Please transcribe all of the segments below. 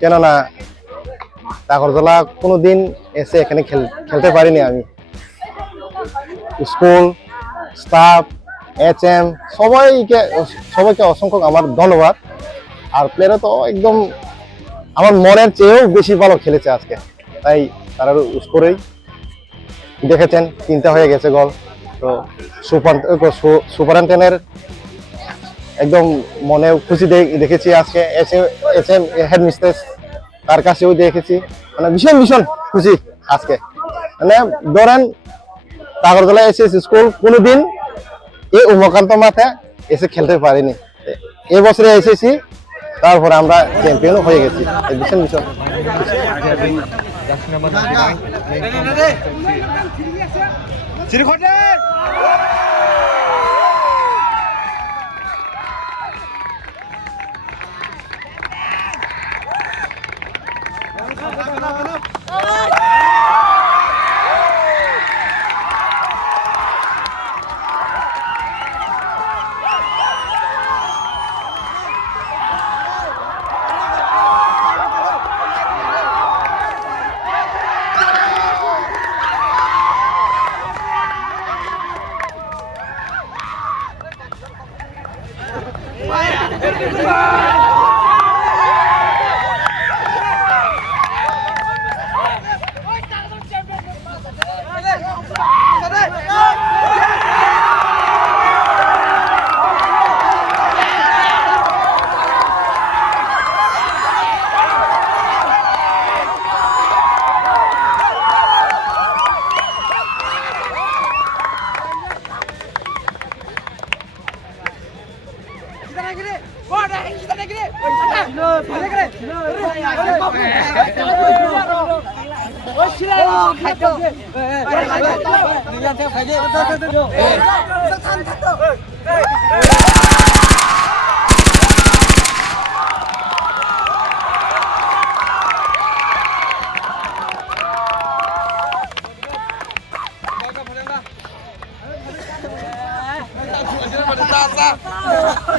কেননা টাকরতলা কোনো দিন এসে এখানে খেল, খেলতে পারিনি আমি। স্কুল, স্টাফ এইচ এম সবাইকে সবাইকে অসংখ্য আমার ধন্যবাদ। আর প্লেয়াররা তো একদম আমার মনের চেয়েও বেশি ভালো খেলেছে আজকে। তাই তারা স্কোরেই দেখেছেন, তিনটা হয়ে গেছে গল তো সুপার সুপারেন্টেনের একদম মনে খুশি দেখেছি আজকে এস এম হেড মিস্ট্রেস তার কাছেও দেখেছি। মানে ভীষণ ভীষণ খুশি আজকে। মানে ধরেন কাগরতলা এসে স্কুল কোনোদিন এই উমাকান্ত মাঠে এসে খেলতে পারিনি। এবছরে এসেছি, তারপরে আমরা চ্যাম্পিয়ন হয়ে গেছি। ভীষণ ভীষণ ওই Hanım. Taza!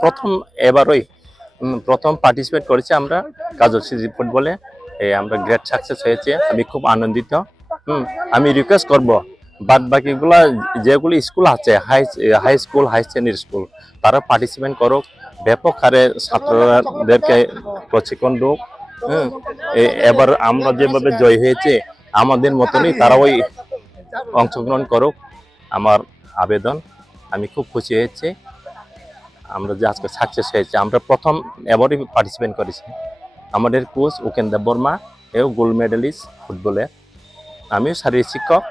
প্রথম এবারই প্রথম পার্টিসিপেট করেছি আমরা কাজল সিজি ফুটবলে। আমরা গ্রেট সাকসেস হয়েছে, আমি খুব আনন্দিত। হুম, আমি রিকোয়েস্ট করব বাদ বাকিগুলা যেগুলি স্কুল আছে হাই হাই স্কুল হাই শ্রেণির স্কুল তারা পার্টিসিপেট করুক, ব্যাপক হারে ছাত্রদেরকে প্রশিক্ষণ এ- এবার আমরা যেভাবে জয় হয়েছে, আমাদের মতনই তারা ওই অংশগ্রহণ করুক, আমার আবেদন। আমি খুব খুশি হয়েছি। আমরা যে আজকে সাকসেস হয়েছে। আমরা প্রথম এবারই পার্টিসিপেট করেছি। আমাদের কোচ উপেন্দ্র বর্মা, এও গোল্ড মেডেলিস্ট ফুটবলের আমিও শারীরিক শিক্ষক।